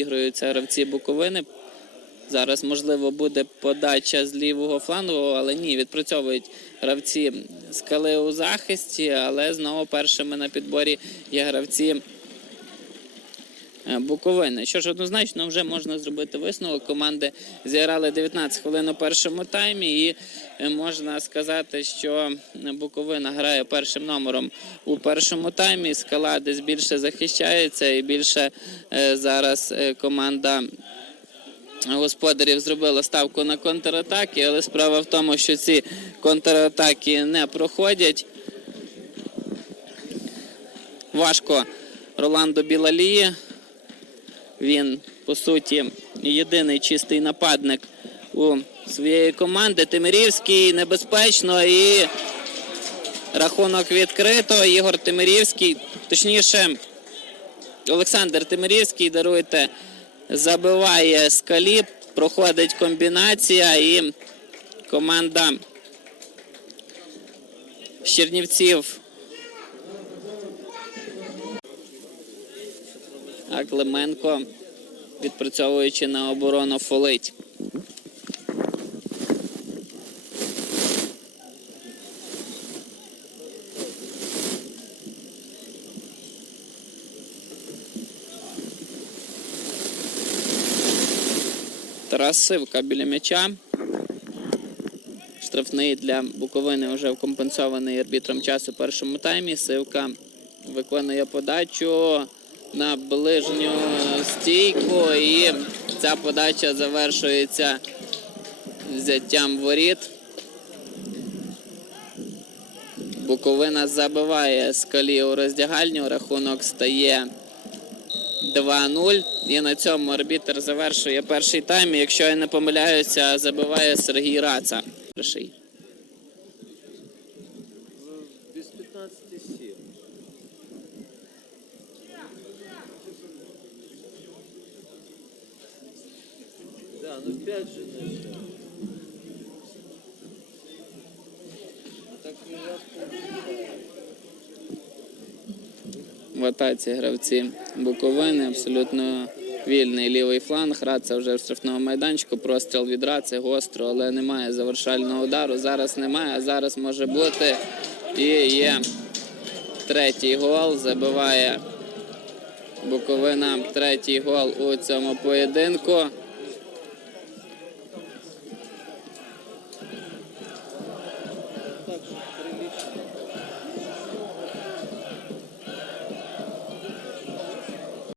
Іграються гравці Буковини. Зараз, можливо, буде подача з лівого флангу, але ні, відпрацьовують гравці скали у захисті, але знову першими на підборі є гравці Буковини. Що ж, однозначно вже можна зробити висновок. Команди зіграли 19 хвилин у першому таймі, і е, можна сказати, що Буковина грає першим номером у першому таймі. Скала десь більше захищається і більше е, зараз е, команда. Господарів зробила ставку на контратаки, але справа в тому, що ці контратаки не проходять. Важко Роландо Білалії. Він, по суті, єдиний чистий нападник у своєї команди. Тимирівський небезпечно і рахунок відкрито. Ігор Тимирівський, точніше, Олександр Тимирівський, даруйте, забиває скалі, проходить комбінація і команда з Чернівців. А Клименко, відпрацьовуючи на оборону, фолить. Тарас Сивка біля м'яча. Штрафний для Буковини вже компенсований арбітром часу у першому таймі. Сивка виконує подачу на ближню е, стійку, і ця подача завершується взяттям воріт. Буковина забиває скалі у роздягальню. Рахунок стає 2-0. І на цьому арбітер завершує перший тайм. Якщо я не помиляюся, забиває Сергій Раца. Перший. 15-7. А, ну 5 же начал. В атаці гравці Буковини, абсолютно вільний лівий фланг. Раця вже в штрафного майданчику. Простріл від раці, гостро, але немає завершального удару. Зараз немає, а зараз може бути. І є третій гол. Забиває Буковина третій гол у цьому поєдинку.